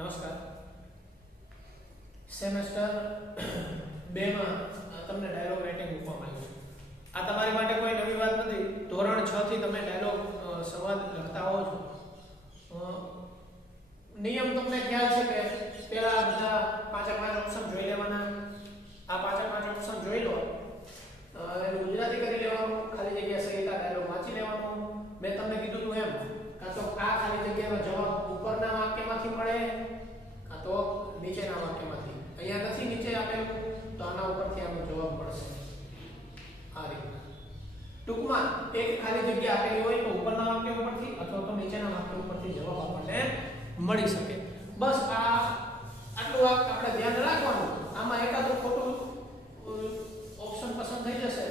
નમસ્કાર. સેમેસ્ટર 2 માં તમને ડાયલોગ રાઇટિંગ મૂકવામાં આવ્યું છે. આ તમારી માટે કોઈ નવી વાત નથી. ધોરણ 6 થી તમે ડાયલોગ સંવાદ લખતા હો છો. નિયમ તમને ખ્યાલ છે કે પહેલા બધા 5 ઓપ્શન જોઈ લેવાના. આ 5 ઓપ્શન જોઈ લો. એનું ગુજરાતી કરી લેવાનું, ખાલી જગ્યા સહિત ડાયલોગ વાંચી લેવાનું. મેં તમને કીધું હતું એમ, કાં તો આ ખાલી જગ્યાનો જવાબ ઉપરના વાક્યમાંથી મળે કાં તો નીચેના વાક્યમાંથી. અહીંયા નથી નીચે આપેલું તો આના ઉપરથી આનો જવાબ મળશે. આ રીતના ટૂંકમાં એક ખાલી જગ્યા આપેલી હોય તો ઉપરના વાક્ય ઉપરથી અથવા તો નીચેના વાક્ય ઉપરથી જવાબ આપણને મળી શકે. બસ આટલું આપણે ધ્યાન રાખવાનું. આમાં એકાદું ખોટું ઓપ્શન પસંદ થઈ જશે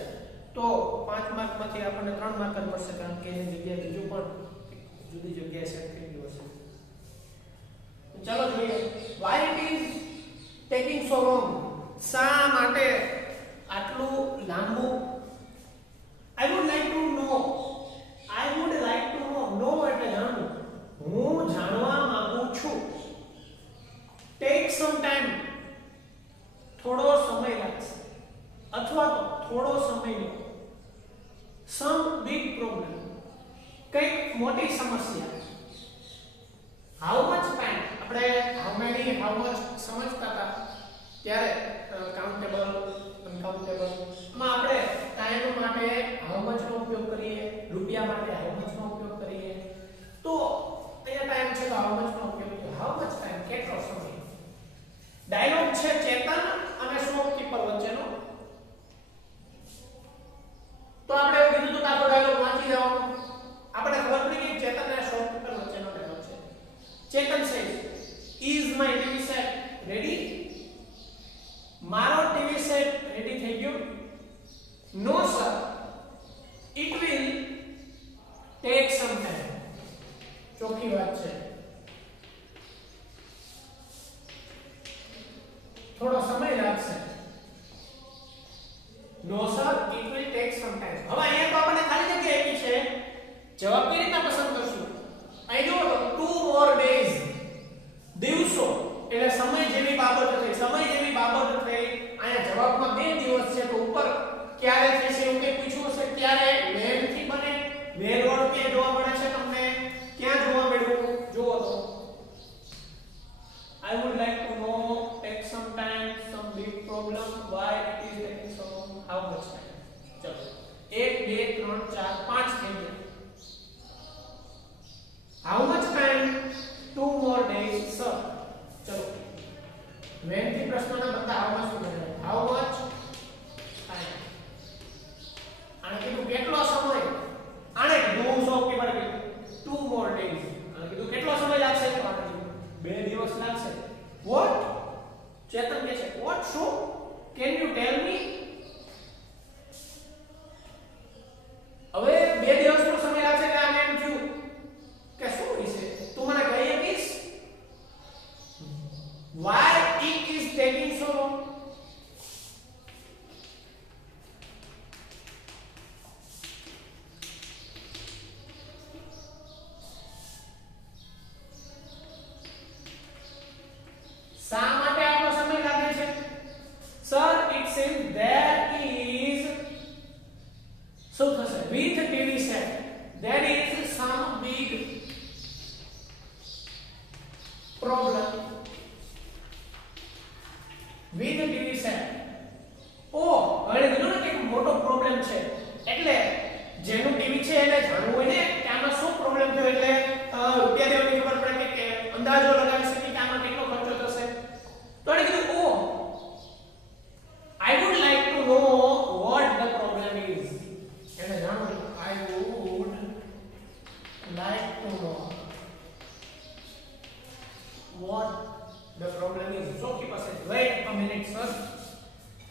તો 5 માર્કમાંથી આપણને 3 માર્ક જ મળશે, કારણ કે એની જગ્યાએ બીજું પણ જુદી જગ્યાએ સેટ થઈ ગયું હશે. ચાલો જોઈએ, why it is taking so long? શા માટે આટલું લાંબુ? I would like to know. I would like to know એટલે જાણવું. હું જાણવા માંગુ છું. Take some time. થોડો સમય લાગશે અથવા તો થોડો સમય લો. Some big problem. કઈક મોટી સમસ્યા. How much time? આપણે how many, how much સમજતા હતા ત્યારે કાઉન્ટેબલ, અનકાઉન્ટેબલ માં આપણે ટાઈમ માટે how much નો ઉપયોગ કરીએ, રૂપિયા માટે how much નો ઉપયોગ કરીએ. તો અહીંયા ટાઈમ છે તો how much નો ઉપયોગ કરીએ. how much time કેટલો સમય. ડાયલોગ છે ચેતન અને શોપકીપર વચ્ચેનો. તો આપણે એવું કીધું તો આખો ડાયલોગ વાંચી જવાનો. આપણે ખબર પડી કે ચેતન અને શોપકીપર વચ્ચેનો ડાયલોગ છે. ચેતન says, is my TV set ready? મારો ટીવી સેટ રેડી થઈ ગયો? No sir, it will take some time. ચોખ્ખી વાત છે, થોડો સમય લાગશે. No sir, it will take some time. હવે અહીંયા તો આપણે ખાલી જગ્યા આપી છે, જવાબ કેવી રીતના પસંદ કરશું? અહીં જો 2 more days. દિવસો એટલે સમય જેવી બાબત થઈ, સમય જેવી બાબત થઈ. અહીંયા જવાબમાં 2 દિવસ છે તો ઉપર ક્યારે થશે એવું કંઈ પૂછ્યું હશે. ક્યારે when થી બને. when વર્ડ ક્યાં જોવા મળે છે તમને? ક્યાં જોવા મળ્યું? જુઓ તો I would like to know, take some time, some big problem, why it is taking so long, how much time. ચલો 1 2 3 4 5 થઈ ગયા. How much time? 2 more days sir. ચલો when થી પ્રશ્નના બધા how much બને. how much time. આને કીધું કેટલો સમય. આને કીધું હું શોપકીપર કીધું 2 more days. આને કીધું કેટલો સમય લાગશે તો આને કીધું 2 દિવસ લાગશે. what? ચેતન કહે છે what? શું? can you tell me? હવે 2 દિવસનો સમય લાગશે કે આને એમ થયું કે શું વિશે તું મને કહી શકીશ? why it is taking so long? શા માટે આટલો સમય લાગે છે? Sir it seems there is શું થશે with TV set there is some big problem with TV set. ઓ હવે કીધું ને કે મોટો પ્રોબ્લેમ છે એટલે જેનું ટીવી છે એને જાણવું હોય ને કે આમાં શું પ્રોબ્લેમ થયો એટલે રૂપિયા દેવાની ખબર પડે કે અંદાજો લગાવી શકે કે આમાં કેટલો ખર્ચો થશે. તો એને કીધું ઓ I would like to know what the problem is. એને જાણવું I would like to know what the problem is. ચોખ્ખી પાસે wait a minute sir.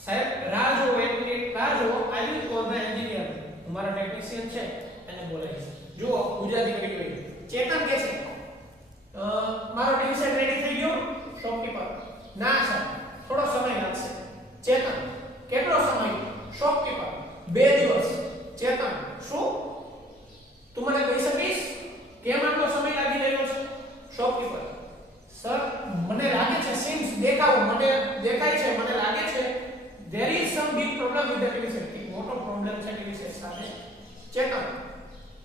સાહેબ રાહ જો, 1 મિનિટ રાહ જો. I will call the engineer. તમારા ટેકનિશિયન છે એને બોલાવીશ. જુઓ ગુજરાતી કરી ગઈ. ચેતન કહે છે મારો ટીવી સેટ રેડી થઈ ગયો? શોપકીપર ના સર થોડો સમય લાગશે. ચેતન કેટલો સમય? શોપકીપર 2 દિવસ. ચેતન શું તું મને કહી શકીશ કેમ આટલો સમય લાગી રહ્યો છે? શોપકીપર સર મને લાગે છે સિન્સ દેખાવ મને દેખાય છે મને લાગે છે there is some big problem with the TV set મોટો પ્રોબ્લેમ છે TV set સાથે ચેતન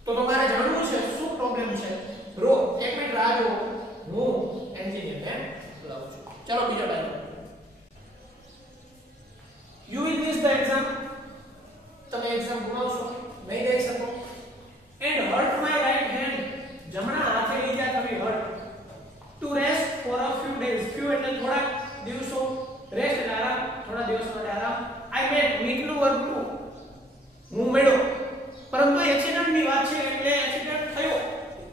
તો તમારે જાણવું છે શું પ્રોબ્લેમ છે બ્રો એક મિનિટ રાહ જો હું એન્જિનિયર ને બોલાવું છું ચલો બીજો dialogue you will miss the exam તમે એક્ઝામ ગુમાવશો નહીં જઈ શકો and hurt my right hand જમણા હાથે ઈજા થવી hurt to rest for a few days few એટલે થોડા દિવસો રેસ્ટ એટલે આરામ થોડા દિવસ માટે આરામ I made મીટનું વર્ક ટુ હું મેળો પરંતુ એક્સિડન્ટ ની વાત છે એટલે એક્સિડન્ટ થયો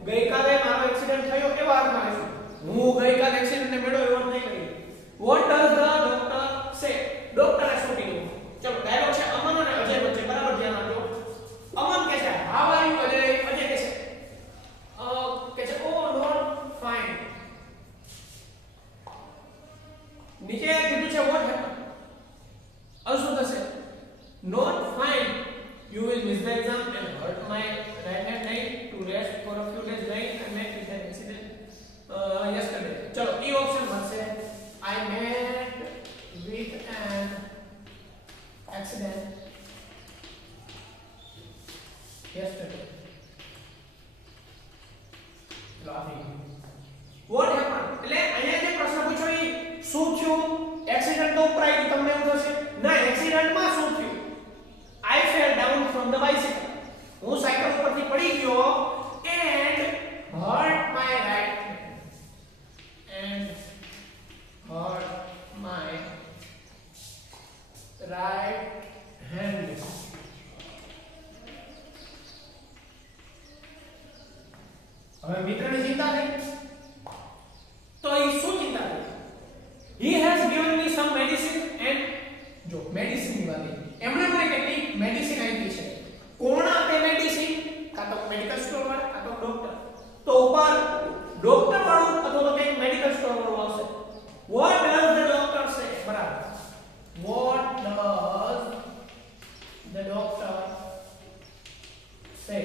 ગઈકાલે મારો એક્સિડન્ટ થયો એવા અર્થમાં આવીશું હું ગઈકાલે એક્સિડન્ટ ને મેળો એવો અર્થ નહીં કરી what does the doctor say ડોક્ટરે શું કીધું ચલો ડાયલોગ છે અમન અને અજય વચ્ચે બરાબર ધ્યાન આપજો અમન કહે છે how are you Ajay Ajay કહે છે oh not fine નીચે કીધું છે what happened હવે શું થશે not fine you will miss the exam and hurt my right hand night to rest for a few days night and met with an incident yesterday ચલો એ option મળશે I met with an accident yesterday what happened એટલે અહીંયા જે પ્રશ્ન પૂછ્યો એ શું થયું accident તો ઉપર આવી તમને એવું થશે ના એક્સિડન્ટ માં શું થયું I fell down from the bicycle હું સાયકલ ઉપરથી પડી ગયો and hurt my right hand હવે મિત્રની ચિંતા થઈ તો એ શું ચિંતા થઈ he has given me some medicine and જો મેડિસિન ની વાત એમણે મને કેટલી મેડિસિન આપી છે કોણ આપે મેડિસિન કાં તો મેડિકલ સ્ટોર વાળા કાં તો ડોક્ટર તો ઉપર ડોક્ટર વાળું અથવા તો કંઈક મેડિકલ સ્ટોર વાળું આવશે what does the doctor say બરાબર what does the doctor say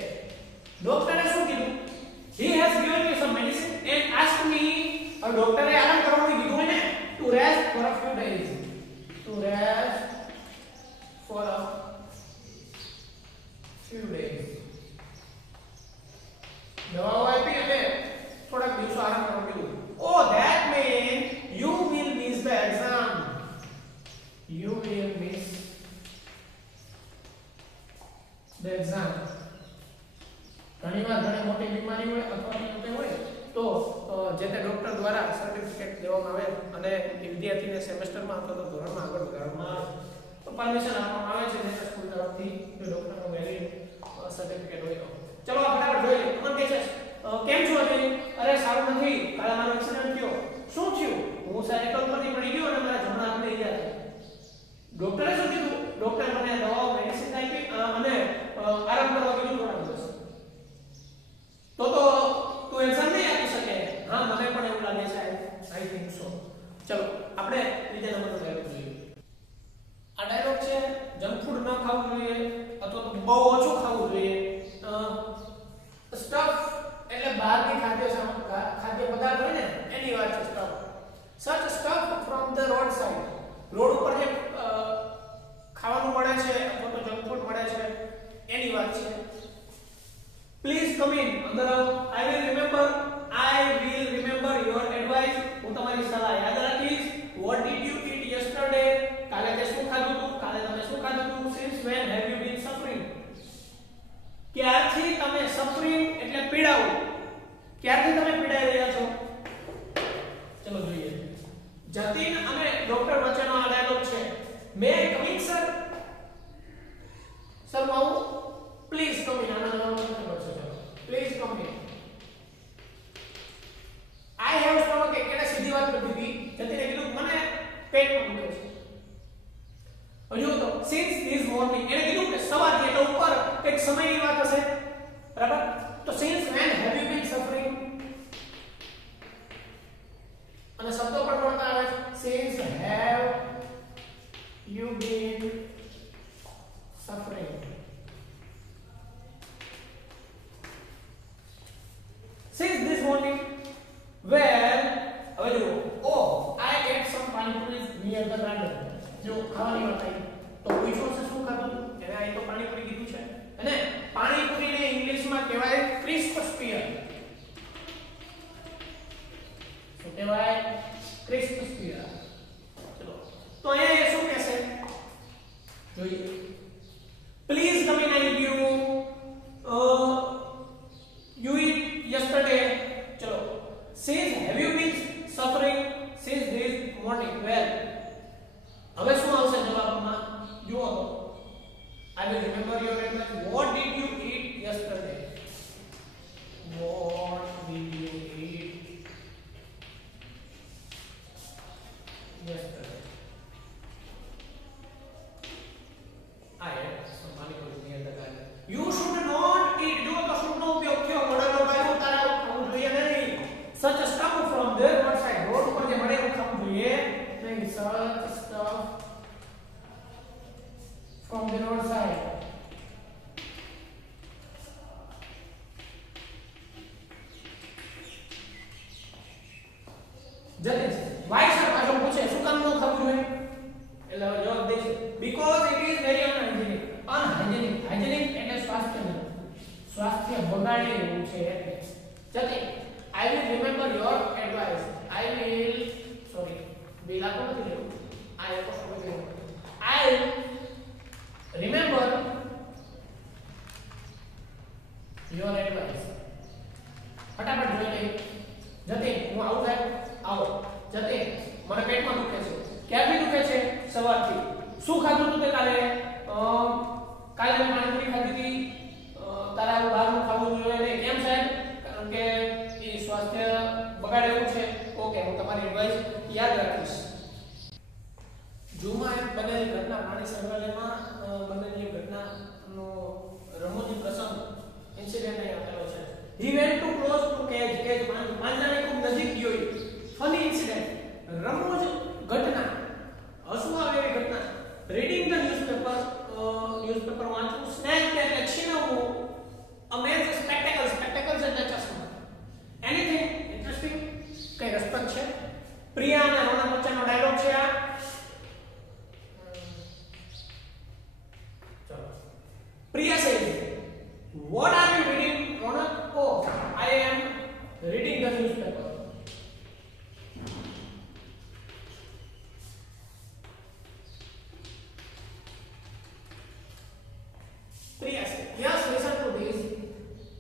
ડોક્ટરે શું કીધું he has given me some medicine and asked me और डॉक्टर ने आराम करवाने कीधું है to rest for a few days to rest for a few days દવાઓ આપી અને થોડા દિવસો આરામ કરવા કીધું oh that means you will miss the exam you will miss the exam ઘણીવાર ઘણી મોટી બીમારી હોય અથવા મોટી હોય તો જે તે ડોક્ટર દ્વારા સર્ટિફિકેટ દેવામાં આવે અને વિદ્યાર્થીને સેમેસ્ટરમાં અથવા તો ધોરણમાં આગળ વધારવામાં પરમિશન આપવામાં આવે છે જે સ્કૂલ તરફથી જો ડોક્ટરનો વેલિડ સર્ટિફિકેટ હોય તો ચલો આપણે જોઈએ અમન કહે છે કેમ છો અજય અરે સારું નથી કાલે મારો એક્સિડન્ટ થયો શું થયું હું સાયકલ પરથી પડી ગયો અને મારા જમણા હાથને ઈજા થઈ ડોક્ટરે શું કીધું ડોક્ટરે મને દવાઓ મેડિસિન આપી અને આરામ કરવા કીધું થોડા દિવસ તો તું એક્ઝામ નહીં આપી શકે હા મને પણ એવું લાગે છે આઈ થિંક સો ચલો આપણે બીજા નંબરનો ડાયલોગ જોઈએ આ ડાયલોગ છે જંક ફૂડ ન ખાવું જોઈએ અથવા તો બહુ ઓછું ખાવું જોઈએ સ્ટફ એટલે બહારની ખાદ્ય પદાર્થ હોય ને એની વાત છે stuff such stuff from the road side road ઉપર જે ખાવાનું મળે છે અથવા તો જંક ફૂડ મળે છે એની વાત છે પ્લીઝ કમ ઇન અંદર આવો I will remember your advice હું તમારી સલાહ યાદ રાખીશ what did you eat yesterday કાલે તે શું ખાધું હતું કાલે તમે શું ખાધું હતું since when have you been suffering ક્યારથી તમે સફરિંગ એટલે પીડાવું ક્યારથી તમે પીડાઈ રહ્યા છો ચલો જોઈએ જતીન અને ડોક્ટર વચ્ચેનો આ ડાયલોગ છે may come in sir sir હું પ્લીઝ કમ ઇન આના ખબર છે please come in I have stomach ache એટલે સીધી વાત કરી દીધી જતીને કીધું મને પેટમાં દુખે છે હજુ તો since this morning એને કીધું કે સવારથી એટલે ઉપર એક સમયની વાત હશે બરાબર તો since when have you been suffering અને શબ્દો પણ મળતા આવે છે since have you been suffering since this morning well હવે જુઓ ઓ such stuff from the roadside. જતીશ વાય સર પાછો પૂછે શું કામ ન ખાવું જોઈએ એટલે જવાબ દેશે because it is very unhygienic. Hygienic એટલે સ્વાસ્થ્ય બગાડે એવું છે એટલે જતી I will remember your advice. I will sorry બિલાકો નથી લેવું આ એક વસ્તુ છે I remember your advice. ફટાફટ જોઈ લઈએ જતી હું આવું થાય આવો જતી મને પેટમાં દુખે છે ક્યારથી દુખે છે સવારથી શું ખાધું તું તે કાલે કાલે મેં પાણીપુરી ખાધી હતી તારા બહારનું ખાવું જોઈએ નહીં કેમ સાહેબ કારણ કે એ સ્વાસ્થ્ય બગાડે એવું છે ઓકે હું તમારી એડવાઇસ યાદ રાખીશ જૂમાં એક બનેલી ઘટના પ્રાણી સંગ્રહાલયમાં બનેલી ઘટનાનો રમૂજી પ્રસંગ ઇન્સિડન્ટ અહીં આપેલો છે he went too close to cage પાંજરાની ખૂબ નજીક ગયો ફની ઇન્સિડન્ટ રમૂજ ઘટના હસવું આવે એવી ઘટના રીડિંગ ધ ન્યૂઝપેપર વાંચવું સ્નેક એટલે છીનવવું a man's spectacles એટલે ચશ્મા એનીથિંગ ઇન્ટરેસ્ટિંગ કઈ રસપ્રદ છે પ્રિયા અને રોનક વચ્ચેનો ડાયલોગ છે આ ચલો Priya says what are you reading Ronak oh I am reading the newspaper Priya said, yes, listen to this.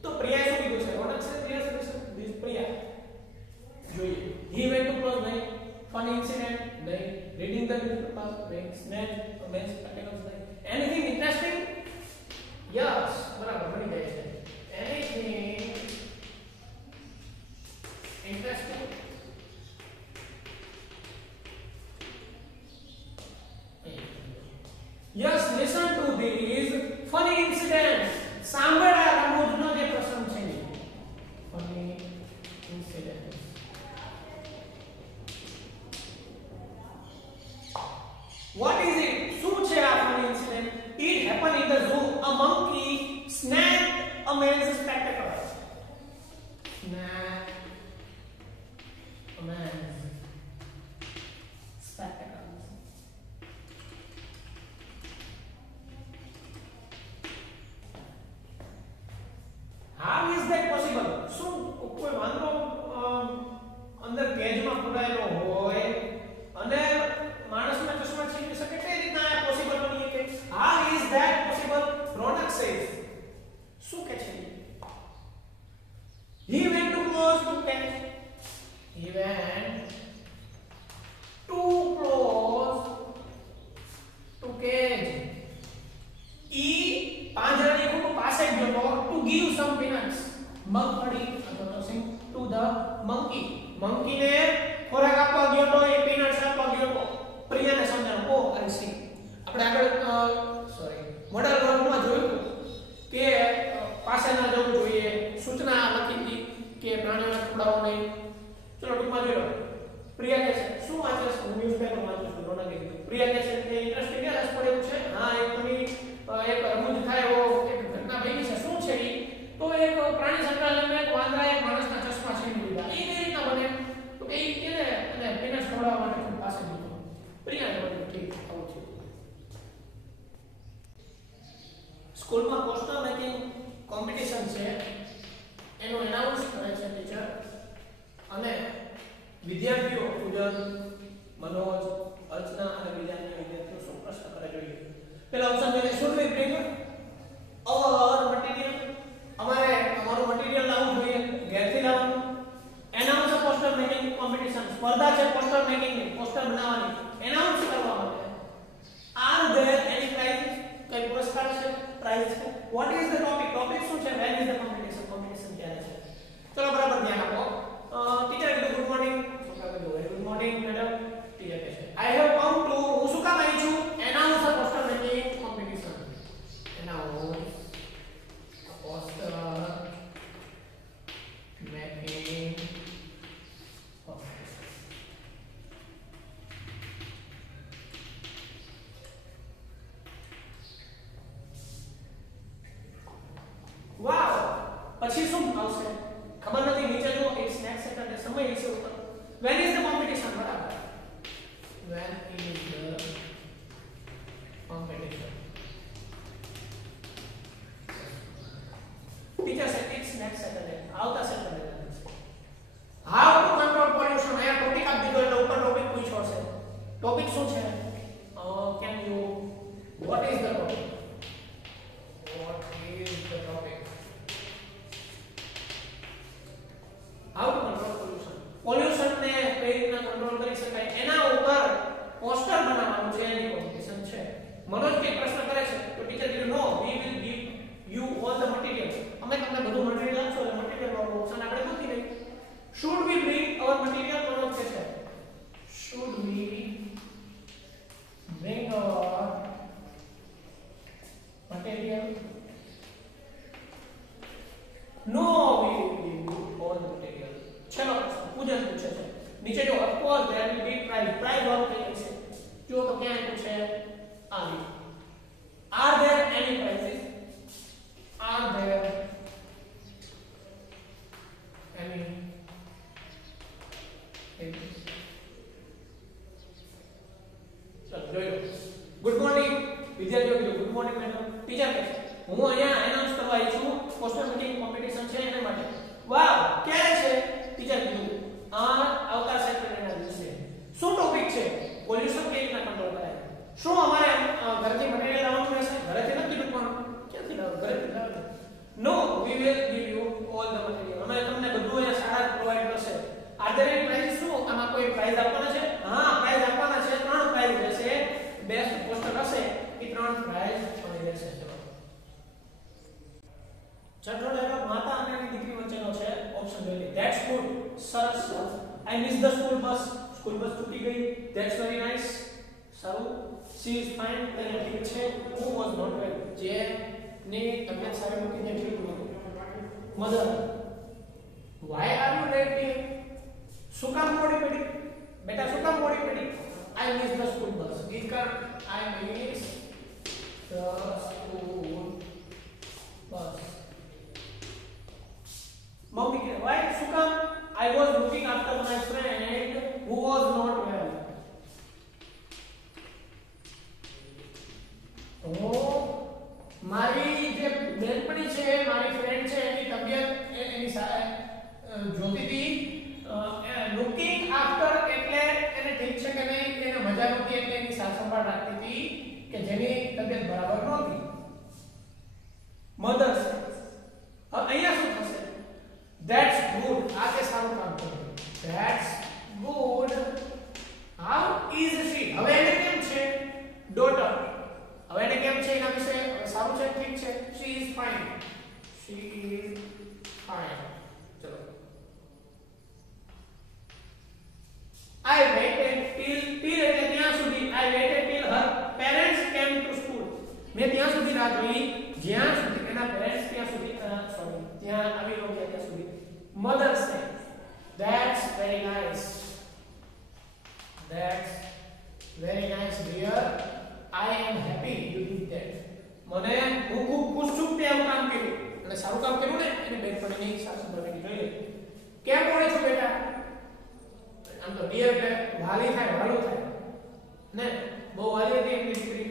तो Priya શું કીધું છે? Ronak said, yes, listen to this. Priya. જોઈએ. He went to close નહીં. Funny incident નહીં. Reading the newspaper નહીં. Snatch a man's spectacles નહીં. Anything interesting? Yes. બરાબર બની જાય છે. Anything interesting? Yes, listen to this funny incident. સાંભળા રમૂજનો જે પ્રસંગ છે funny incident. What is it? શું છે આ funny incident? It happened in the zoo. A monkey snapped a man's spectacles. Snapped a man's spectacles. How is that possible? શું કોઈ વાંદરો અંદર કેજમાં પુરાયેલો હોય અને માણસના ચશ્મા છીનવી શકે કઈ રીતના આ પોસિબલ બની શકે how is that possible Ronak says શું કહે છે he went too close to catch he went too close to cage e પાંજરાની ખૂબ પાસે ગયો તો to give some peanuts મગફળી અથવા તો સિંગ to the monkey monkey ને ખોરાક આપવા ગયો તો એ peanuts આપવા ગયો તો પ્રિયાને સમજાણું ઓ આઈ સી આપણે આગળ સોરી મોડલ વર્ગમાં જોયું કે પાસે ના જવું જોઈએ સૂચના લખી હતી કે પ્રાણીઓને ખવડાવવો નહીં ચલો ટૂંકમાં જોઈ લો પ્રિયા કહે છે શું વાંચે છે ન્યૂઝપેપર વાંચું છું રોનકે કીધું પ્રિયા કહે છે કે ઇન્ટરેસ્ટિંગ કે રસ પડે છે હા એક રમૂજ થાય એવો એક ઘટના બની છે શું છે ઈ તો એક પ્રાણી સંગ્રહાલયમાં એક વાંદરાએ એક માણસના ચશ્મા છીનવી લીધા એ કઈ રીતના બને તો એ એને અને પેનસ ખવડાવવા માટે ખૂબ પાસે ગયો પ્રિયાને બોલ્યું ઠીક આવું છે સ્કૂલમાં પોસ્ટર મેકિંગ કોમ્પિટિશન છે એનું એનાઉન્સ કરે છે ટીચર અને વિદ્યાર્થીઓ ઉજન મનોજ અર્ચના અને બીજા વિદ્યાર્થીઓ શું પ્રશ્ન કરે જોઈએ પેલા ઓપ્શન જોઈએ should we bring our material અમારે અમારું મટીરીયલ લાવવું જોઈએ ઘરેથી લાવવાનું એનાઉન્સ પોસ્ટર મેકિંગ કોમ્પિટિશન સ્પર્ધા છે પોસ્ટર મેકિંગ ની પોસ્ટર બનાવવાની એનાઉન્સ કરવા માટે આર ધેર એની પ્રાઇઝ કઈ પુરસ્કાર છે પ્રાઇઝ છે પછી શું આવશે ખબર નથી નીચે જો ઇટ્સ નેક્સ્ટ સેટરડે સમય વિશે ઉપર when is the competition બરાબર when is the competition teacher said it's next saturday આવતા Saturday how to control pollution આયા ટોપિક આપ દીધો એટલે ઉપર ટોપિક પૂછ્યો છે ટોપિક શું છે can you what is the topic how to control pollution ને કઈ રીતના કંટ્રોલ કરી શકાય એના ઉપર પોસ્ટર બનાવવાનું છે એની કોમ્પિટિશન છે મનોજ કે પ્રશ્ન કરે છે તો ટીચર કીધું નો we will give you all the material અમે તમને બધું મટીરીયલ આપશો એટલે મટીરીયલ વાળો ઓપ્શન આપણે ગોતી લઈએ should we bring our material Manoj કે છે should we bring our material no we will give you all the material चलो पूजन पूछे છે નીચે જો of course there will be prize વાળું કઈ છે જો તો ક્યાં પૂછે આવી are there any prizes are there any ચલો જોયો ગુડ મોર્નિંગ વિદ્યાર્થીઓ કીધું ગુડ મોર્નિંગ મેડમ ટીચર કહે હું અહીંયા એનાઉન્સ કરવા આવી છું પોસ્ટર મીટિંગ કોમ્પિટિશન છે એના માટે વાવ ક્યારે છે ટીચર કીધું આવતા સેટરડેના દિવસે શું ટોપિક છે પોલ્યુશન કેવી રીતના કંટ્રોલ કરાય શું અમારે ઘરથી મટીરીયલ લાવવાનું રહેશે ઘરેથી નથી લખવાનું ક્યાંથી લાવવાનું ઘરેથી લાવવાનું no we will give you all the material અમે તમને બધું અહીંયા શાળા પ્રોવાઈડ કરશે આર ધેર એની પ્રાઇઝ શું આમાં કોઈ પ્રાઇઝ આપવાના છે હા પ્રાઇઝ આપવાના છે 3 પ્રાઇઝ રહેશે બેસ્ટ પોસ્ટર હશે એ 3 પ્રાઇઝ મળી રહેશે ચલો છઠ્ઠો ડાયલોગ માતા અને એની દીકરી વચ્ચેનો છે ઓપ્શન જોઈ લે ધેટ્સ ગુડ સરસ આઈ મિસ ધ સ્કૂલ બસ છૂટી ગઈ ધેટ્સ વેરી નાઇસ સારું સી ઇઝ ફાઇન અને ઠીક છે હુ વોઝ નોટ વેલ જે ની તબિયત સારી નથી ને ઠીક નથી mother why are you late શું કામ મોડી પડી બેટા શું કામ મોડી પડી I miss the school bus ગીત કર I miss the school bus Mommy ke why શું કામ I was looking after my friend who was not well મારી જે બેનપણી છે મારી ફ્રેન્ડ છે એની તબિયત એની જોતી હતી looking after એટલે એને ઠીક છે કે નહીં એને મજા નહોતી એટલે એની સાર સંભાળ રાખતી હતી કે જેની તબિયત બરાબર નહોતી મધર અહીંયા શું થશે That's good. આતે સારું કામ કર્યું. That's good. How is she? હવે એને કેમ છે? Daughter. હવે એને કેમ છે એના વિશે હવે સારું છે ઠીક છે. She is fine. She is fine. ચલો. I waited till એટલે ત્યાં સુધી I waited till her parents came to school. મેં ત્યાં સુધી રાહ જોઈ જ્યાં સુધી એના પેરેન્ટ્સ ત્યાં સુધી સોરી ત્યાં આવી ગયા ત્યાં સુધી mother said that's very nice dear I am happy you did that મને હું ખૂબ ખુશ છું કે આવું કામ કર્યું અને સારું કામ કર્યું ને એને બેનપણીની સાસુ બની જોઈ લે કેમ બોલે છો બેટા આમ તો ડિયર એટલે વાલી થાય વાલો થાય ને બહુ વાલી હતી એમની દીકરી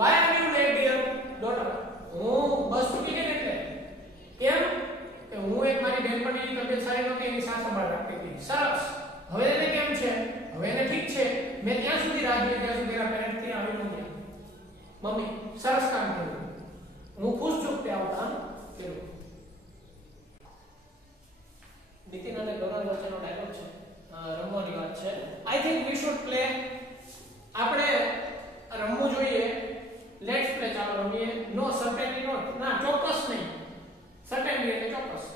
why are you late dear daughter હું બસ ચૂકી ગઈ એટલે કેમ કે હું એક મારી બેનપણીની તબિયત સારી નહોતી એની સાર સંભાળ રાખતી હતી સરસ હવે એને કેમ છે હવે એને ઠીક છે મેં ત્યાં સુધી રાહ જોઈ ત્યાં સુધી એના પેરેન્ટ થી આવી નહોતી મમ્મી સરસ કામ કર્યું હું ખુશ છું કે આવું કામ કર્યું નીતિન અને ગૌરવ વચ્ચેનો ડાયલોગ છે રમવાની વાત છે આઈ થિંક વી શુડ પ્લે આપણે રમવું જોઈએ લેટ્સ પ્લે ચાલો રમીએ નો સર્ટેનલી નોટ ના ચોક્કસ નહીં સર્ટેનલી એટલે ચોક્કસ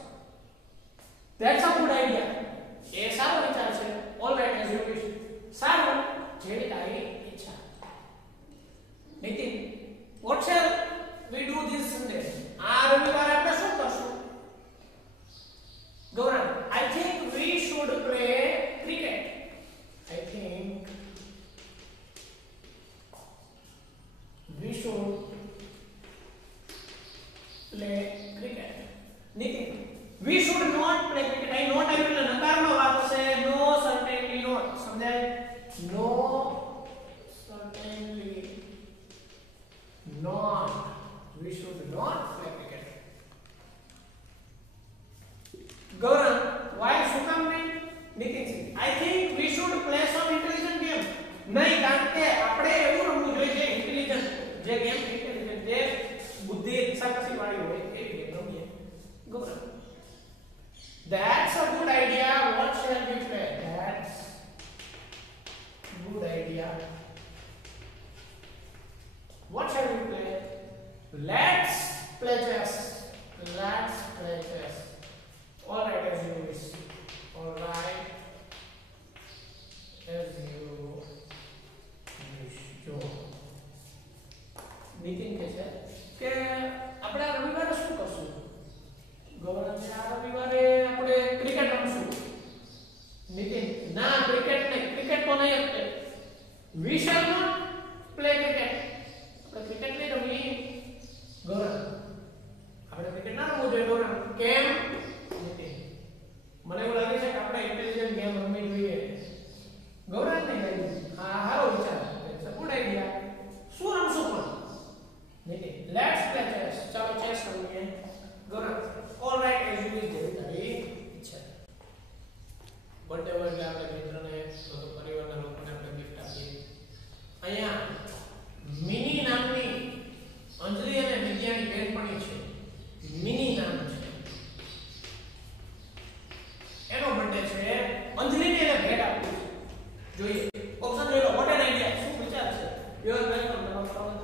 ધેટ્સ અ ગુડ આઈડિયા એ સારો વિચાર છે ઓલરાઈટ એઝ યુ વિશ સારું જેવી તારી ઈચ્છા Nitin what shall we do this Sunday આ રવિવારે આપણે શું કરશું Gaurav I think we should play cricket I think we should play cricket. Nitin, we should not play cricket. I not આવી એટલે નકારનો વાત હશે. No, certainly not. સમજાય? No, certainly not. We should not play cricket. Gaurav, why શું કામ નહીં? નીતિન સિંહ, I think we should play some intelligent game. નહીં, કારણ કે આપણે એવું રમવું જોઈએ જે ઇન્ટેલિજન્ટ, જે ગેમ ઇન્ટેલિજન્ટ, જે બુદ્ધિ ઇચ્છાશક્તિ વાળી હોય એવી ગેમ રમીએ. Gaurav, that's a good idea. What shall we play? That's good idea. What shall we play? Let's play chess. Let's play chess. All right, as you wish. All right, as you wish. જો નીતિન કહે છે કે આપણે આ રવિવારે શું કરશું? Governor આ રવિવારે આપણે ક્રિકેટ રમશું. નીતિન, ના ક્રિકેટ નહીં, ક્રિકેટ તો નહીં આપે. We shall not play cricket. આપણે ક્રિકેટ નહીં રમીએ. ગવર્નર, આપણે ક્રિકેટ ના રમવું જોઈએ. ગવર્નર, કેમ? નીતિન, મને એવું લાગે છે કે આપણે ઇન્ટેલિજન્ટ ગેમ રમવી જોઈએ. ગૌરવ નહીં લાગે. હા, સારો વિચાર. It's a good idea. શું રમશું પણ? Nitin, let's play chess. ચાલો ચેસ રમીએ. Gaurav, all right, as you wish. જેવી તારી ઈચ્છા. બર્થડે હોય એટલે આપણે મિત્રને અથવા પરિવારના લોકોને આપણે ગિફ્ટ આપીએ. અહીંયા મિની નામની અંજલિ અને વિદ્યાની બેનપણી છે. મિની નામ છે. એનો બર્થડે છે. અંજલિને એને ભેટ આપી છે. જોઈએ ઓપ્શન જોઈ લો. What an idea? શું વિચાર છે? You are welcome.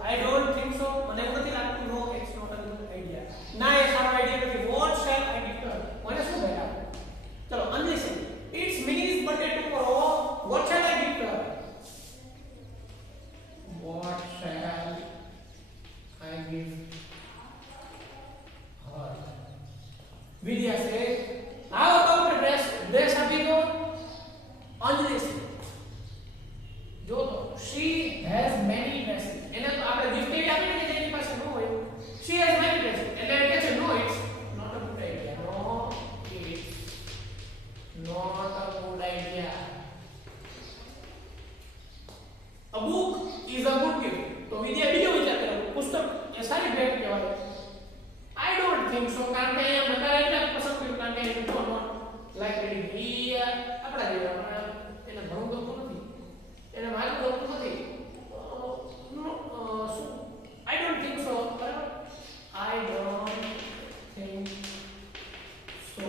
I don't think so. મને એવું નથી લાગતું. No, it's not a good idea. ના, એ સારો આઈડિયા નથી. What shall I gift her? મને શું ભેટ આપું? ચલો Anjali say, it's Mini's birthday tomorrow. What shall I gift her? What shall I gift her? Vidya say, how about the dress આપી દો. અંજલિ સે, જો તો she has many dresses. એને તો આપણે ગિફ્ટ એવી આપી ને કે જેની પાસે ન હોય. she has many dresses. એટલે કે છે no, it's not a good idea. No, it's not a good idea. A book is a good gift. તો વિદ્યા બીજો વિચાર કર્યો. પુસ્તક એ સારી ભેટ કહેવાય. I don't think so. કારણ કે અહીંયા નકાર એટલે પસંદ કર્યું. કારણ કે એ તો not like reading here. આપણા જેવા એને ભણવું ગમતું નથી. એને વાંચવું ગમતું નથી. I don't think so. I don't think so.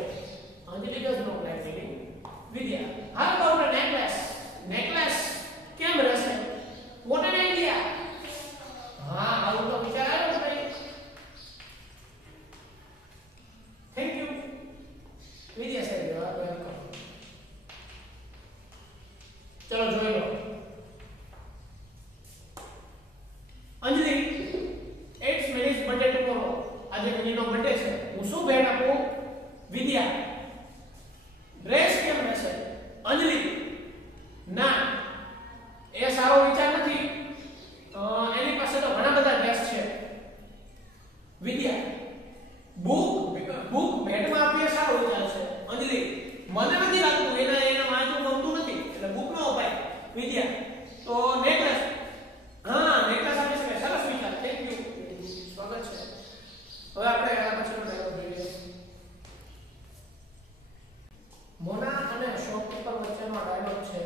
Anjali does not like reading. Vidya, how about a necklace? Necklace કેમ રહેશે? What an idea. હા, આવું તો વિચાર આવ્યો ભાઈ. Thank you. Vidya said you are welcome. ચલો જોઈ લો. અંજલિ, ઇટ્સ મિનીઝ બર્થડે ટુમોરો. આજે મિનીનો બર્થડે છે. હું શું ભેટ આપું? વિદ્યા, ડ્રેસ કેમ રહેશે? અંજલિ, ના, એ સારો વિચાર નથી. એની પાસે તો ઘણા બધા ડ્રેસ છે. વિદ્યા, બુક ભેટમાં આપીએ સારો વિચાર છે. અંજલિ, મને નથી લાગતું. એને વાંચવું ગમતું નથી એટલે બુક નો અપાય. વિદ્યા, તો નેકલેસ. હા, નેકલેસ આપી શકાય. સરસ વિચાર. Thank you. સ્વાગત છે. હવે આપણે આ પછીનો ડાયલોગ જોઈએ. મોના અને શોપકીપર વચ્ચેનો ડાયલોગ છે.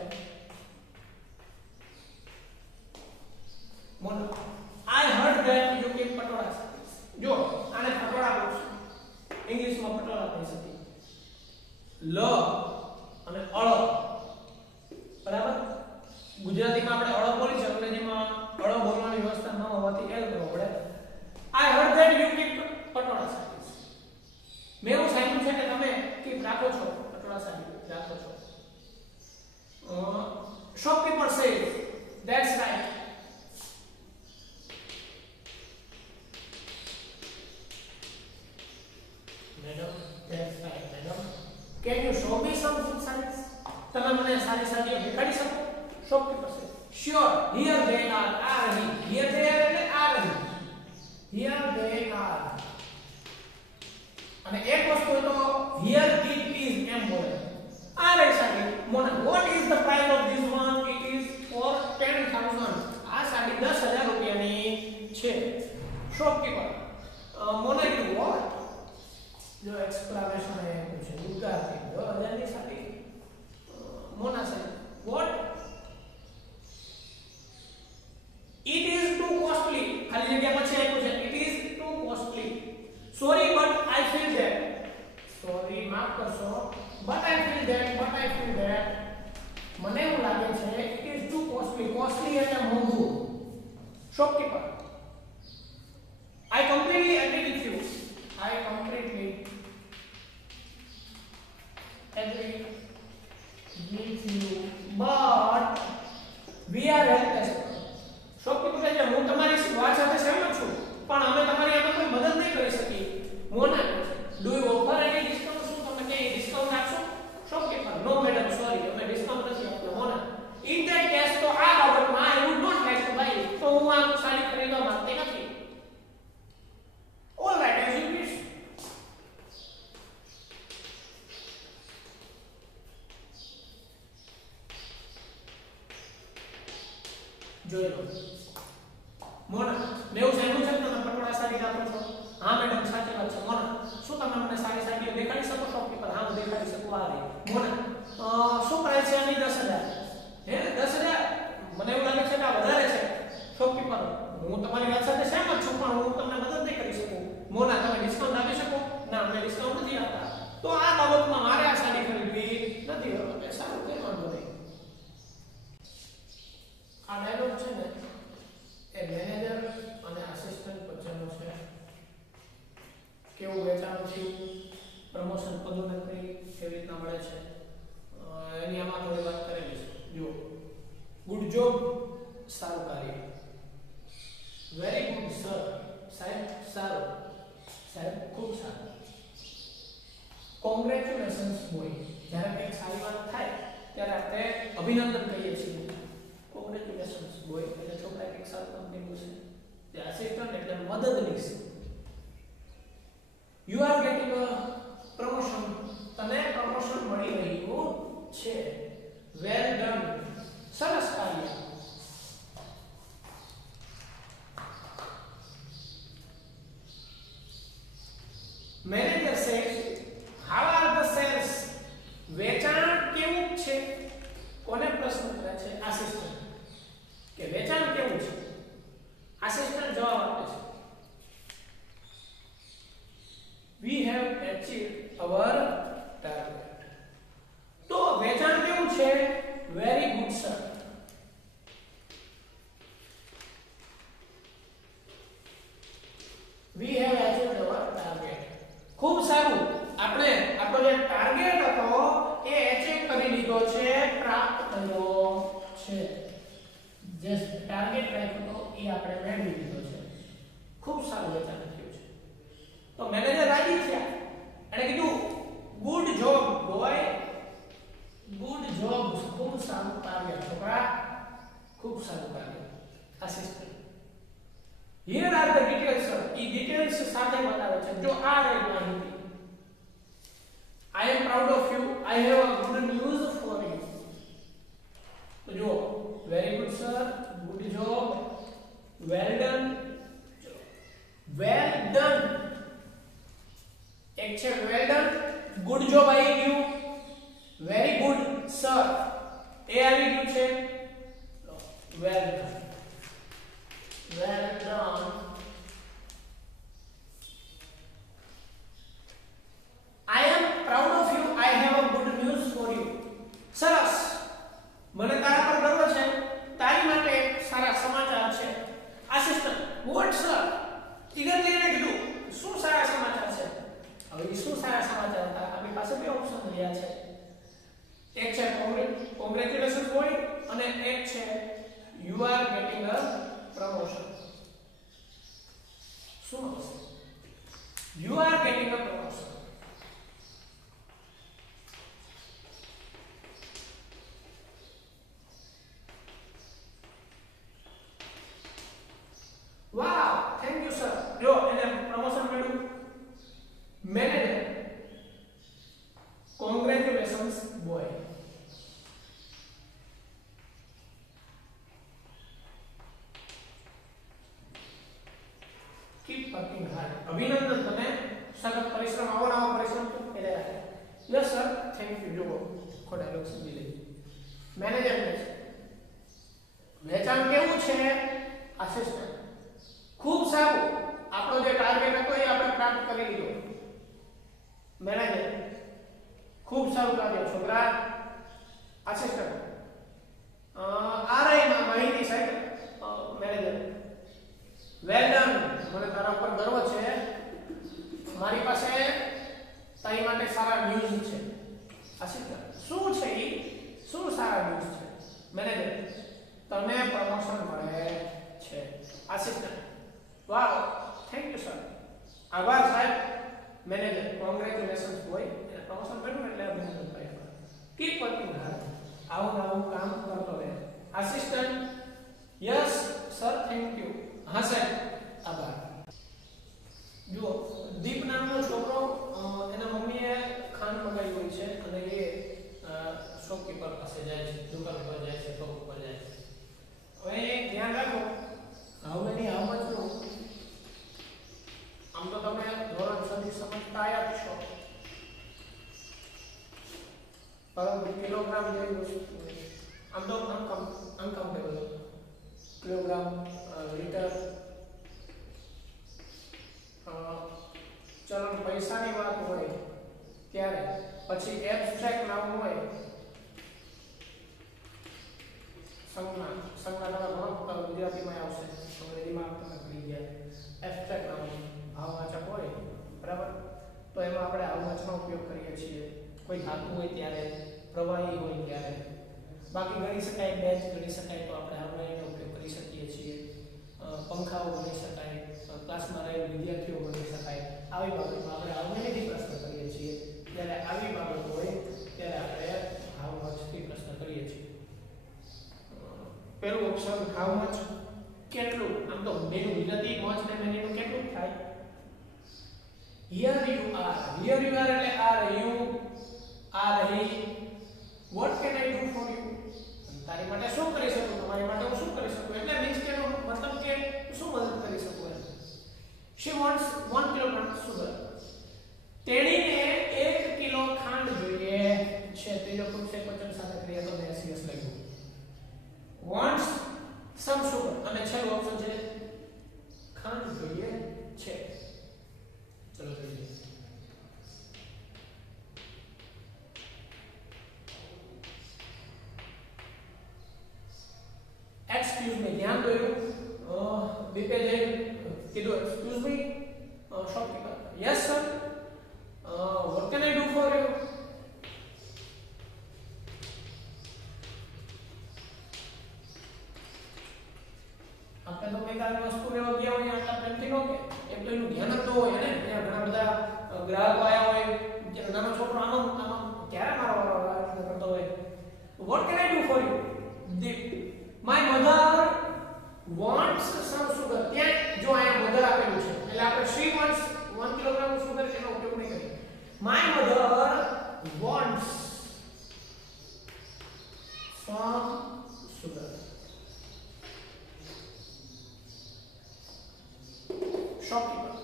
મોના, I heard that you keep patola. જો આને પટોળા બોલશું. ઇંગ્લિશમાં પટોળા કહી શકીએ. લ અને અળ. બરાબર? ગુજરાતીમાં આપણે અળ બોલી છે. અંગ્રેજીમાં અળ બોલવાની વ્યવસ્થા ન હોવાથી એલ કરવો પડે. I heard that you keep patola સાડીસ. મેં એવું સાંભળ્યું છે કે તમે કીપ રાખો છો. પટોળા સાડી રાખો છો. Shopkeeper says, that's right. Madam, that's right, madam. Can you show me some good sarees? તમે મને સારી સાડીઓ દેખાડી શકો? Shopkeeper says, sure. Here they are. આ રહી. Here they are એટલે આ રહી. Here they are. અને એક વસ્તુ તો here it is એમ બોલે. આ રહી સાડી મોના. what is the price of this one? it is for 10,000. આ સાડી 10,000 રૂપિયાની છે. શોપકીપર મોના કીધું what? જો એક્સપ્લેનેશન એ પૂછે ઉગાતી 10,000 ની સાડી. મોના સાહેબ what? it is too costly. ખાલી જગ્યા પછી આપ્યું છે it is too costly. sorry but I feel that. sorry માફ કરશો but I feel that મને એવું લાગે છે it is too costly. costly એટલે મોંઘું. Shopkeeper I completely agree with you. I completely agree with you but we are helpless. Shopkeeper કહે હું તમારી વાત સાથે સહમત છું પણ અમે તમારી આમાં કોઈ મદદ નહીં કરી શકીએ. Mona do you offer any discount? શું તમે કે ડિસ્કાઉન્ટ આપશો? શોપકીપર નો મેડમ સોરી અમે ડિસ્કાઉન્ટ નથી આપતા. મોના ઇન ધેટ કેસ તો આ બાબતમાં I would not like to buy. તો હું આ સાડી ખરીદવા માંગતી નથી. All right as you wish. જોઈ લો મોના 90 સાઈડ છે તમે પટોળા સાડી આપો છો. હા મેડમ સાચી વાત છે. મોના શું તમે મને સારી સાડીઓ દેખાડી શકો? શોપકીપર હા હું દેખાડી શકું. આ રહી. મોના શું પ્રાઇસ છે આની? 10,000. હે 10,000? મને એવું લાગે છે કે આ વધારે છે. શોપકીપર હું તમારી વાત સાથે સહમત છું પણ હું તમને મદદ નહીં કરી શકું. મોના તમે ડિસ્કાઉન્ટ આપી શકો? ના અમે ડિસ્કાઉન્ટ નથી આપતા. તો આ બાબતમાં મારે આ સાડી ખરીદવી નથી. હવે સારું કઈ વાંધો નહીં. આ ડાયલોગ છે ને એ મેનેજર અને આસિસ્ટન્ટ વચ્ચેનો છે. કેવું વેચાણ થયું, પ્રમોશન પદોન્નતિ કેવી રીતના મળે છે એની આમાં થોડી વાત કરેલી છે. જો ગુડ જોબ સારું કાર્ય. વેરી ગુડ સર સાહેબ સારું. સાહેબ ખૂબ સારું. Congratulations boy. જ્યારે કંઈક સારી વાત થાય ત્યારે આપણે અભિનંદન કહીએ છીએ. કોંગ્રેચ્યુલેશન્સ બોય એટલે છોકરા એક સારું કામ કર્યું છે. જે આસિસ્ટન્ટ એટલે મદદનીશ. You are getting a promotion. તને પ્રમોશન મળી રહ્યું છે. Well done. સરસ કાર્ય. Manager says how are the sales? વેચાણ કેવું છે? કોને પ્રશ્ન કરે છે? આસિસ્ટન્ટ કે વેચાણ કેવું છે? આસિસ્ટન્ટ જવાબ આપે છે we have achieved our target. તો વેચાણ કેવું છે? Very good sir. we have achieved our target. ખૂબ સારું. આપણે આપણો જે ટાર્ગેટ હતો એ અચીવ કરી લીધો છે, પ્રાપ્ત કર્યો છે. જે ટાર્ગેટ રાખ્યો હતો એ આપણે મેળવી લીધો છે. ખૂબ સારું વેચાણ થયું છે. તો મેનેજર રાજી થયા. એણે કીધું good job boy. Good job. ખૂબ સારું કાર્ય છોકરા. ખૂબ સારું કાર્ય. Assistant here are the details sir. A details સાથે બતાવે છે. જો આ રહી માહિતી. I am proud of you. I have a good news for you. તો જો very good sir, good job, well done, well done. એક છે well done, good job આવી ગયું, very good sir એ આવી ગયું છે. well done, well done. I am proud of you. I have a good news for you. સરસ. મને તારા પર ગર્વ છે. તારી માટે સારા સમાચાર છે. Assistant what sir? ઈગરલી એને કીધું શું સારા સમાચાર છે? હવે શું સારા સમાચાર હતા? આપણી પાસે બે ઓપ્શન રહ્યા છે. એક છે કોંગ્રેચ્યુલેશન બોય અને એક છે you are getting a promotion. શું હશે? you are getting a promotion. Wow thank you sir. જો એને પ્રમોશન મળ્યું. મેનેજર આખો ડાયલોગ સમજી લેજો. મેનેજર કહે છે વેચાણ કેવું છે આસિસ્ટન્ટ? ખૂબ સારું, આપણો જે ટાર્ગેટ હતો એ આપણે પ્રાપ્ત કરી લીધો. મેનેજર ખૂબ સારું કાર્ય છોકરા. આસિસ્ટન્ટ આરઆઈ માં માહિતી સાહેબ. મેનેજર વેલ ડન, મને તારા ઉપર ગર્વ છે. મારી પાસે તારી માટે સારા ન્યૂઝ છે. આસિસ્ટન્ટ શું છે ઈ? શું સારા ન્યૂઝ છે? મેનેજર તને પ્રમોશન મળે છે. આસિસ્ટન્ટ વાહ, થેન્ક યુ સર. આભાર સાહેબ. મેનેજર કોંગ્રેચ્યુલેશન્સ બોય, એને પ્રમોશન મળ્યું એટલે અભિનંદન પાછા. કીપ વર્કિંગ હાર્ડ, આવું નવું કામ કરતો રહે. Assistant yes sir thank you. હા સાહેબ આભાર. જુઓ દીપ નામનો છોકરો, એના મમ્મીએ ખાંડ મંગાવી હોય છે અને એ શોપકીપર પાસે જાય છે, દુકાન પર જાય છે, શોપ ઉપર જાય છે. હવે ધ્યાન રાખો હાઉ મેની હાઉ મચ નું. આમ તો તમે ધોરણ 6 થી સમજતા આવ્યા છો, પરંતુ કિલોગ્રામ જેવી વસ્તુ આમ તો અનકાઉન્ટેબલ. કિલોગ્રામ, લીટર, ચલણ પૈસાની વાત હોય ત્યારે, પછી એબ્સ્ટ્રેક્ટ નામ હોય સંજ્ઞા તમે ઘણો ગુજરાતીમાં આવશે, અંગ્રેજીમાં તમે ભૂલી ગયા. એબ્સ્ટ્રેક્ટ નામ ભાવવાચક હોય બરાબર, તો એમાં આપણે ભાવવાચકનો ઉપયોગ કરીએ છીએ. કોઈ ધાતુ હોય ત્યારે, પ્રવાહી હોય ત્યારે. બાકી ગણી શકાય, બેચ ગણી શકાય તો આપણે આવડવાનો ઉપયોગ કરી શકીએ છીએ. પંખાઓ ગણી શકાય, ક્લાસમાં રહેલ વિદ્યાર્થીઓ ગણી શકાય. આવી બાબતમાં આપણે આવડેથી પ્રશ્ન કરીએ છીએ. જ્યારે આવી બાબત હોય ત્યારે આપણે હાઉ મચથી પ્રશ્ન કરીએ છીએ. પહેલું ઓપ્શન હાઉ મચ, કેટલું. આમ તો બેનું વિગતી મચ ને મેનીનું કેટલું થાય. Here you are, here you are એટલે આ રહ્યું, આ રહી. What can I do for you, તારી માટે શું કરી શકું, તમારી માટે હું શું કરી શકું. એટલે મીન્સ કે મતલબ કે શું મદદ કરી શકું એમ. she wants 1 કિલોગ્રામ sugar, તેણીને 1 કિલો ખાંડ જોઈએ છે. ત્રીજો પુરુષ વચન સાથે ક્રિયા તો એસએસ લખ્યું. wants some sugar અને છેલ્લું ઓપ્શન છે ખાંડ જોઈએ છે. ચલો જોઈએ. એક્સક્યુઝ મી, ધ્યાન દો. દીપે જઈ કીધું excuse me shopkeeper. Yes sir, what can I do for you. આપણે તો મેકાની વસ્તુ લેવા ગયા હોય આટલા પ્રેમથી નો કે એક તો એનું ધ્યાન જ ન હોય ને. ત્યાં ઘણા બધા ગ્રાહકો આવ્યા હોય, જ્યારે નાનો છોકરો આનો ક્યારે મારો વારો કરતો હોય. What can I do for you. Deep my mother wants some sugar. ત્યાં જો આયા મધર આપેલું છે એટલે આપણે she wants 1 કિલોગ્રામ sugar એનો ઉપયોગ નહીં કરીએ. my mother wants some sugar. shopkeeper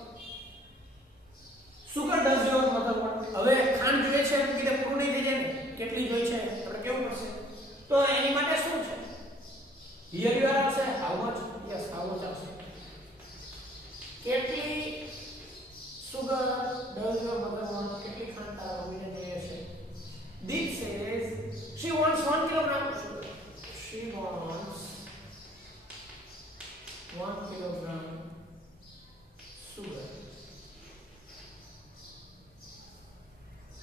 sugar does your mother want. હવે ખાંડ જોઈએ છે એમ કીધે પૂરું નહીં થઈ જાય ને, કેટલી જોઈએ છે આપણે કેવું પડશે. તો એની માટે શું છે? Here you are આવશે. How much? Yes, how much આવશે. કેટલી sugar does your mother want? કેટલી ખાંડ તારા મમ્મીને જોઈએ છે? Deep says she wants 1 kilogram of sugar. She wants 1 kilogram sugar.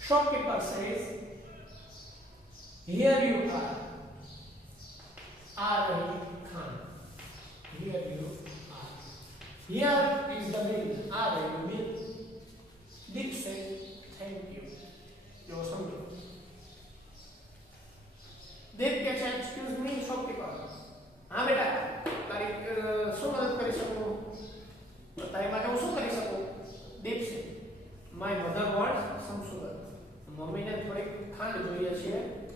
Shopkeeper says here you are. Are Khan. Here you are. Here is the bill. Are you bill? Deep said thank you. You समझो. Deep के साथ excuse me shopkeeper. हाँ बेटा, तारी શું મદદ કરી શકું? તારી માટે હું શું કરી શકું? Deep said my mother wants some sugar. મમ્મીને થોડી ખાંડ જોઈએ છે.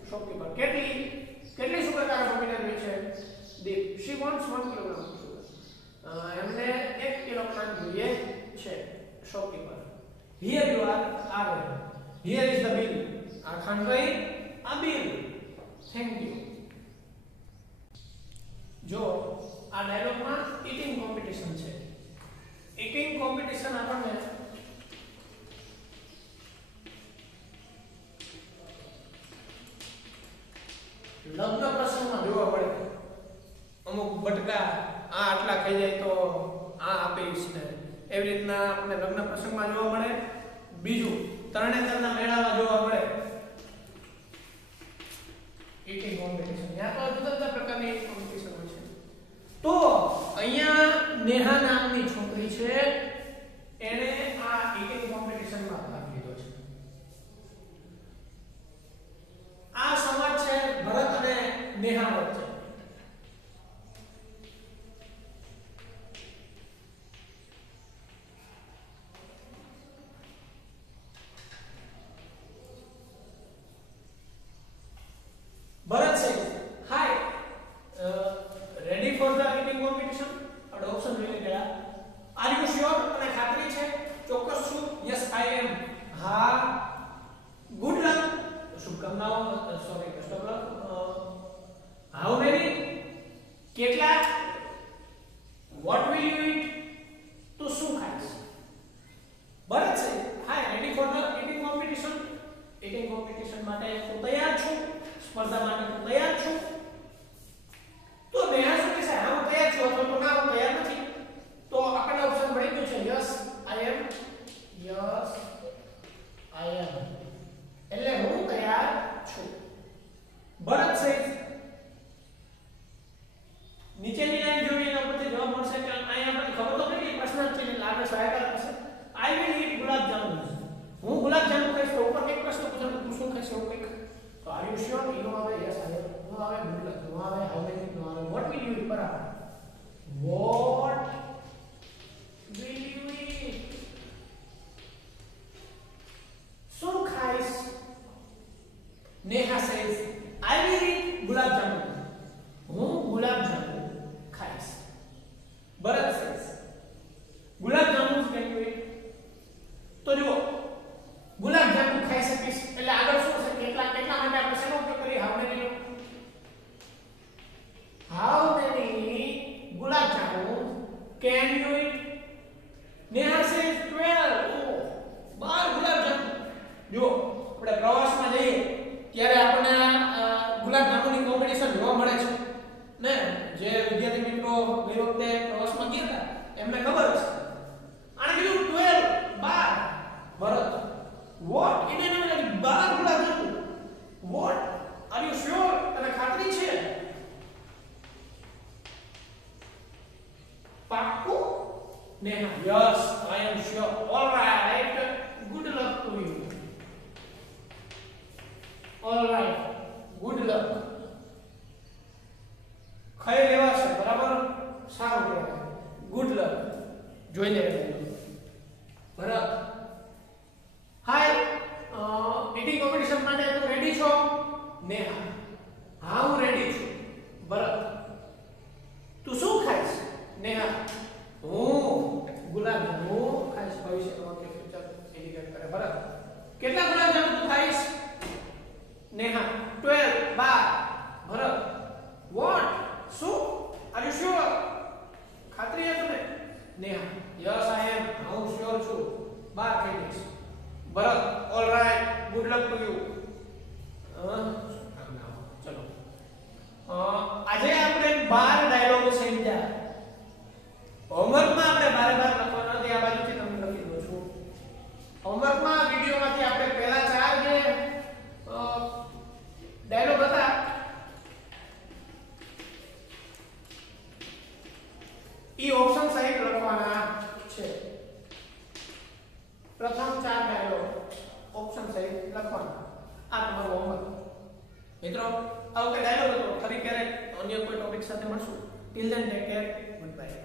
shopkeeper કેટલી સુગર તારા મમ્મીને જોઈએ છે? દીપ she wants 1 કિલોગ્રામ sugar. એમને 1 કિલો ખાંડ જોઈએ છે. shopkeeper here you are. here is the bill. આ ખાંડ ગઈ, આબિર થેન્ક યુ. જો આ ડાયલોગમાં ઈટિંગ કોમ્પિટિશન છે. ઈટિંગ કોમ્પિટિશન આપણને લગ્ન પ્રસંગમાં જોવા મળે. અમુક બટકા આ આટલા ખાઈ જાય તો આ આપીશ ને એવી રીતના આપણને લગ્ન પ્રસંગમાં જોવા મળે. બીજું તરણેતરના મેળામાં જોવા મળે ઈટિંગ કોમ્પિટિશન. ત્યાં તો જુદા જુદા પ્રકારની કોમ્પિટિશન હોય છે. તો અહીંયા નેહા નામની છોકરી છે, એને આ ઈટિંગ કોમ્પિટિશનમાં ભાગ લીધો છે. આ સંવાદ છે ભરત અને નેહા વચ્ચે. Bharat says, "Hi, ready for the eating competition?" और ऑप्शन જોઈ ગયા. Are you sure? અને ખાતરી છે? ચોક્કસ છું. Yes, I am. હા. Good luck. શુભકામનાઓ. Sorry, best of luck. How many? કેટલા? What will you eat? તો શું ખાઈશ? Bharat says, "Hi, ready for the eating competition?" eating competition માટે હું તૈયાર છું. સ્પર્ધા માટે હું તૈયાર છું. તો નેહા શું કહે છે? હા હું તૈયાર છું અથવા તો ના હું તૈયાર નથી. તો આપણને ઓપ્શન મળી ગયું છે yes I M. Yes I એમ એટલે હું તૈયાર છું. ભરત સેઝ, નીચેની લાઈન જોઈને એના પરથી જવાબ મળશે કે અહીંયા આપણને ખબર તો પડી કે પ્રશ્ન છે એટલે આપણે સહાયતા કરશે. આઈ વિલ ઈટ ગુલાબ જામુન. હું ગુલાબ જામુન ખાઈશ. તો ઉપર એક પ્રશ્ન પૂછે તું શું ખાઈશ એવું કંઈક. તો આર યુ શ્યોર? નો આવે. યસ આઈ એમ. નો આવે. Good luck. નો આવે. How many? નો આવે. What will you eat? બરાબર. What will you eat? શું ખાઈશ? Neha says I will eat gulab jamun. હું ગુલાબ જામુન ખાઈશ. Bharat says gulab jamun can you eat? તો જુઓ ગુલાબ જામુન ખાઈ શકીશ એટલે આગળ શું છે? કેટલા કેટલા માટે આપણે શેનો ઉપયોગ કરીએ? How many no. How many gulab jamun can you eat? Neha says 12. Oh 12 gulab jamun. જો આપણે પ્રવાસમાં જઈએ ત્યારે આપણને ગુલાબ જામુનની કોમ્પિટિશન જોવા મળે છે ને. જે વિદ્યાર્થી મિત્રો ગઈ વખતે પ્રવાસમાં ગયા હતા એમને ખબર છે. આને કીધું 12. ભરત what? એને નામ લાગી 12 gulab jamun. what? are you sure? તને ખાતરી છે? પાક્કું? Neha yes I am sure. all right, good luck to you. all right, good luck. ખાઈ લેવાશે બરાબર. સારું કહેવાય. good luck. જોઈ લે ભરત. હાય ઈટિંગ કોમ્પિટિશન માટે તું રેડી છો? નેહા હા હું રેડી છું. ભરત તું શું ખાઈશ? નેહા હું ગુલાબ જામુન ખાઈશ. ભવિષ્યનો વાક્ય ફ્યુચર ઇન્ડિકેટ કરે. ભરત કેટલા ગુલાબ જામુન તું ખાઈશ? નેહા 12. 12. ભરત વોટ? શું? Are you sure? ખાતરી છે તને? Neha yes I am. હું શ્યોર છું. 12 ખાઈ લઈશ. Bharat all right, good luck to you. ચલો આજે આપણે 12 ડાયલોગો સમજ્યા. હોમવર્કમાં આપણે 12 લખવાના નથી. આ બાજુથી તમને લખી દઉં છું. હોમવર્કમાં વિડિયોમાંથી આપણે પહેલા 4 જે ડાયલોગ હતા ઈ ઓપ્શન સહિત લખવાના છે. પ્રથમ 4 ડાયલોગ ઓપ્શન સહિત લખવાના. આ તમારું હોમવર્ક. મિત્રો આ વખતે ડાયલોગ હતો. ફરી ક્યારેક અન્ય કોઈ ટોપિક સાથે મળશું. Till then take care. Good bye.